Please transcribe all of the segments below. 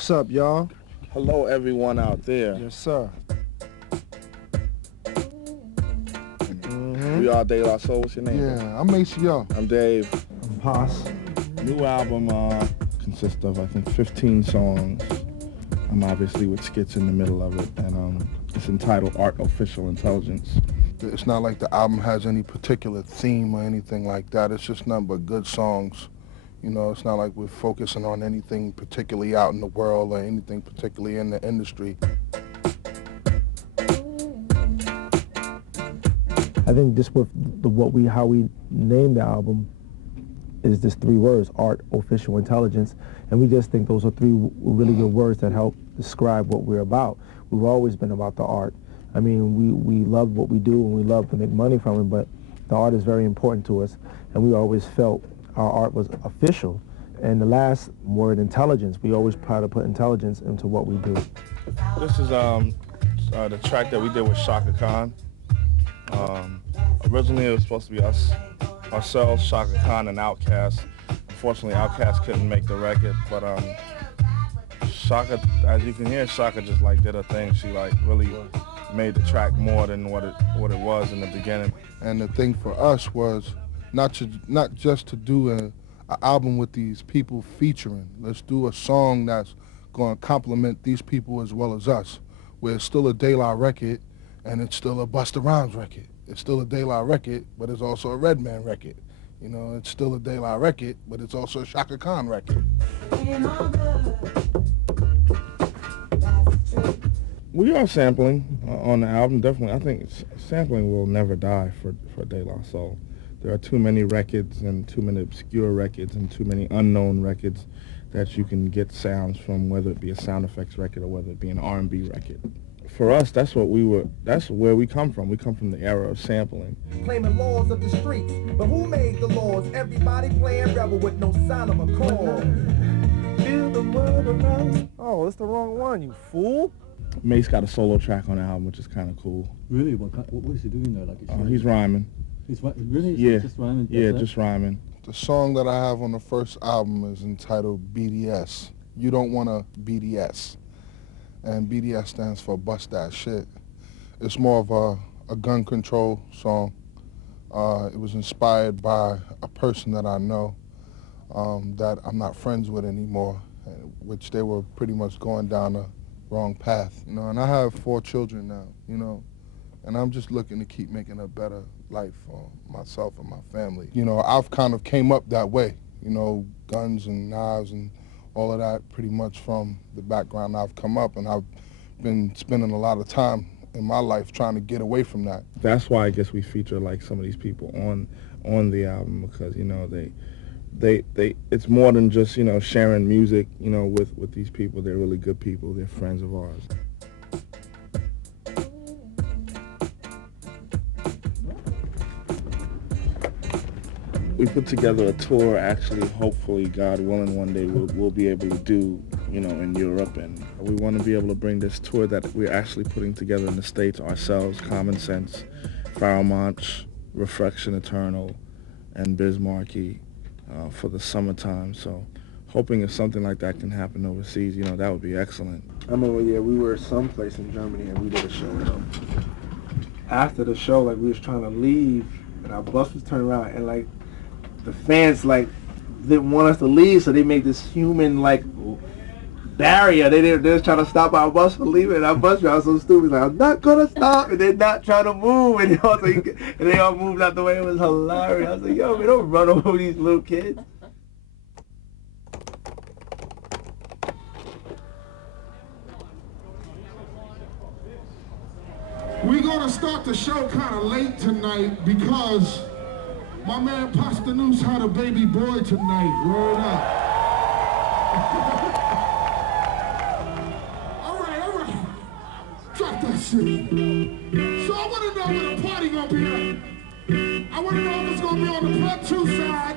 What's up, y'all? Hello, everyone out there. Yes, sir. We are De La Soul. What's your name? Yeah, I'm Mosiac. I'm Dave. I'm Pos. New album consists of, I think, 15 songs. I'm obviously with skits in the middle of it, and it's entitled Artificial Intelligence. It's not like the album has any particular theme or anything like that. It's just nothing but good songs. You know, it's not like we're focusing on anything particularly out in the world or anything particularly in the industry. I think just with how we named the album is just 3 words: art, official, intelligence, and we just think those are 3 really good words that help describe what we're about. We've always been about the art. I mean, we love what we do and we love to make money from it, but the art is very important to us, and we always felt our art was official. And the last word, intelligence, we always try to put intelligence into what we do. This is the track that we did with Shaka Khan. Originally it was supposed to be ourselves, Shaka Khan, and Outkast. Unfortunately, Outkast couldn't make the record, but Shaka, as you can hear, Shaka just did her thing. She really made the track more than what it was in the beginning. And the thing for us was not just to do an album with these people featuring. Let's do a song that's going to complement these people as well as us, where it's still a De La record and it's still a Busta Rhymes record. It's still a De La record, but it's also a Redman record. You know, it's still a De La record, but it's also a Shaka Khan record. We are sampling on the album, definitely. I think sampling will never die for De La Soul. There are too many records and too many obscure records and too many unknown records that you can get sounds from, whether it be a sound effects record or whether it be an R&B record. For us, that's where we come from. We come from the era of sampling. Claiming laws of the streets, but who made the laws? Everybody playing rebel with no sign of a call. Feel the world around. Oh, it's the wrong one, you fool. Mace got a solo track on the album, which is kind of cool. Really? What is he doing there? He's rhyming. Really? Yeah. Just rhyming? Yeah, just rhyming. The song that I have on the first album is entitled BDS. You don't want to BDS. And BDS stands for Bust That Shit. It's more of a gun control song. It was inspired by a person that I know that I'm not friends with anymore, which they were pretty much going down the wrong path. You know, and I have 4 children now, you know, and I'm just looking to keep making a better life for myself and my family. You know, I've kind of came up that way, you know, guns and knives and all of that pretty much from the background I've come up, and I've been spending a lot of time in my life trying to get away from that. That's why I guess we feature some of these people on the album, because, you know, they it's more than just, you know, sharing music, you know, with these people. They're really good people. They're friends of ours. We put together a tour, actually, hopefully, God willing, one day we'll be able to do, you know, in Europe. And we want to be able to bring this tour that we're actually putting together in the States ourselves, Common Sense, Fairmont, Reflection Eternal, and Bismarcky for the summertime. So hoping if something like that can happen overseas, you know, that would be excellent. I remember, we were someplace in Germany and we did a show. After the show, we was trying to leave, and our bus was turning around, and the fans didn't want us to leave, so they made this human barrier. They was trying to stop our bus from leaving, and our bus driver was so stupid, I'm not gonna stop, and they're not trying to move, and they all moved out the way. It was hilarious. I was like, yo, we don't run over these little kids. We're gonna start the show kind of late tonight because my man Pasta Noose had a baby boy tonight. Word up. all right. Drop that shit. So I want to know where the party gonna be at. I want to know if it's gonna be on the Plug 2 side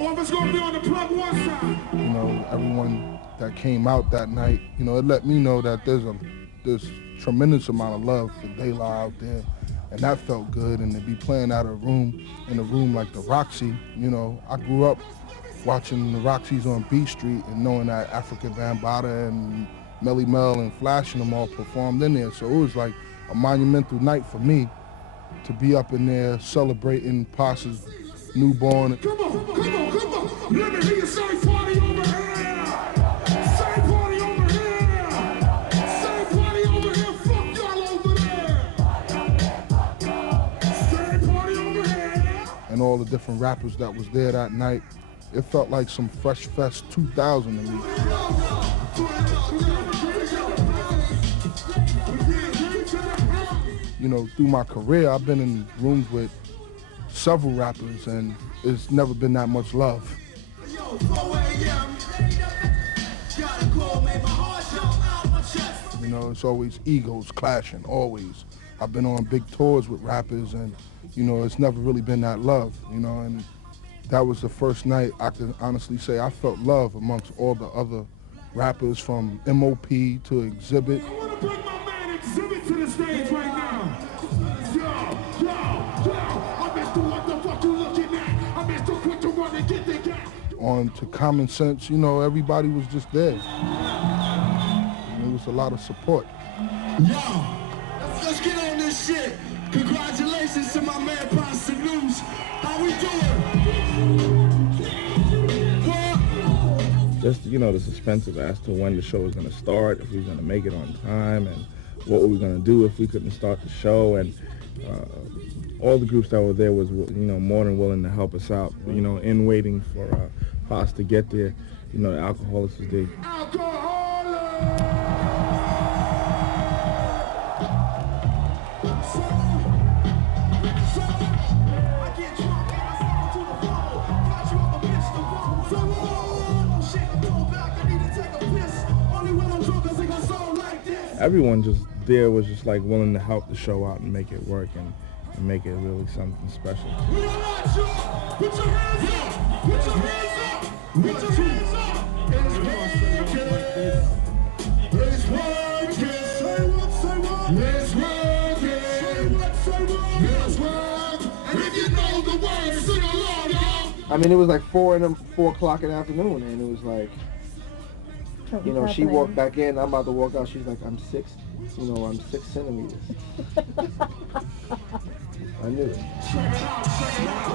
or if it's gonna be on the Plug 1 side. You know, everyone that came out that night, you know, it let me know that there's tremendous amount of love for De La out there. And that felt good, and to be playing out in a room like the Roxy, you know, I grew up watching the Roxy's on B Street and knowing that Africa Bambaataa and Melly Mel and Flash and them all performed in there. So it was like a monumental night for me to be up in there celebrating Pasa's newborn. Come on, come on, come on. Let me hear you say party over here. Say party over here. Say party over here. Fuck y'all over there. Say party over here. And all the different rappers that was there that night. It felt like some Fresh Fest 2000 to me. You know, through my career, I've been in rooms with several rappers, and it's never been that much love. You know, it's always egos clashing, always. I've been on big tours with rappers, and, you know, it's never really been that love, you know, and that was the first night I can honestly say I felt love amongst all the other rappers from MOP to Exhibit. I want to bring my man Exhibit to the stage right now. Yo, I Mr. What the fuck you looking at? I Mr. Quick to run and get the gap. On to Common Sense, you know, everybody was just there. And it was a lot of support. Yo, let's get on this shit. Congratulations to my man Pastor News. How we doing? Just, you know, the suspense of as to when the show was going to start, if we were going to make it on time, and what were we going to do if we couldn't start the show. And all the groups that were there was, you know, more than willing to help us out. You know, in waiting for Paz to get there, you know, the Alcoholics was there. Everyone just there was just like willing to help the show out and make it work and make it really something special. Put your hands up! Put your hands up! Put your hands up! Put your hands up! It's working! Say what, say what? It's working! Say what, say what? It's working! And if you know the words, sing along, y'all! I mean, it was like 4 o'clock in the afternoon, and it was like, you know, she walked back in, I'm about to walk out, she's like, I'm 6 centimeters. I knew it. Check it out, check it out.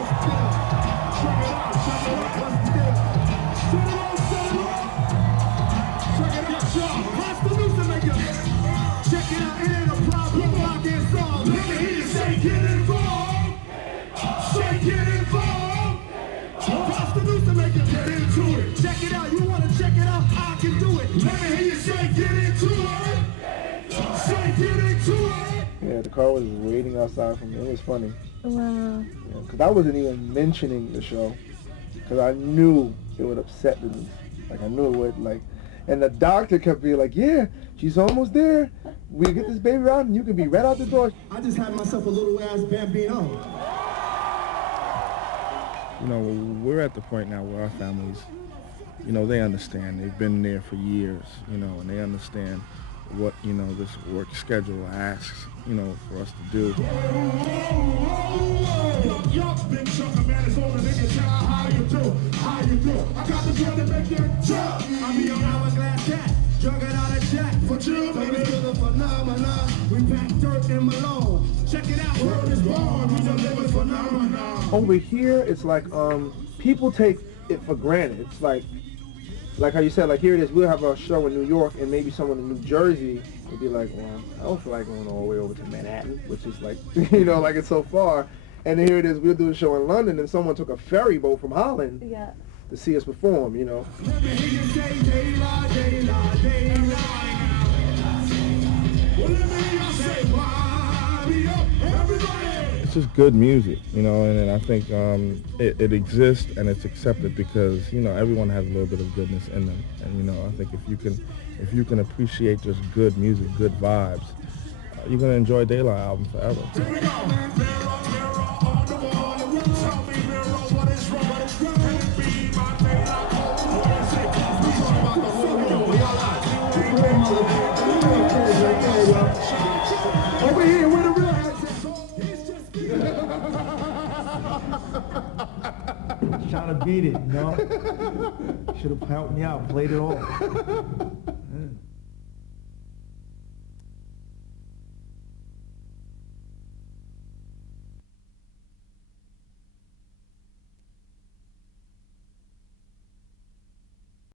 Check it out, check it out. Check it out, y'all. Pass the news to make it. Check it out, it ain't a problem, I can solve. Let me hear you say get involved. Say get involved. Pass the news to make it. Get into it. Check it out, you want to check it out, I can do it. Let me hear you say get into it. Say get into it. Yeah, the car was waiting outside for me. It was funny. Wow. Because I wasn't even mentioning the show. Because I knew it would upset me. Like, I knew it would, like... And the doctor kept being like, yeah, she's almost there. We get this baby out and you can be right out the door. I just had myself a little ass Bambino. You know, we're at the point now where our families, you know, they understand. They've been there for years, you know, and they understand what, you know, this work schedule asks, you know, for us to do. Over here, it's like, people take it for granted. It's like how you said, like here it is, we'll have a show in New York and maybe someone in New Jersey would be like, well, I don't feel like going all the way over to Manhattan, which is like, you know, like it's so far. And then here it is, we'll do a show in London and someone took a ferry boat from Holland to see us perform, you know. It's just good music, you know, and I think it exists and it's accepted because, you know, everyone has a little bit of goodness in them. And, you know, I think if you can appreciate just good music, good vibes, you're going to enjoy Daylight album forever. Over here, where the real Trying to beat it, you know? Should have helped me out, played it all.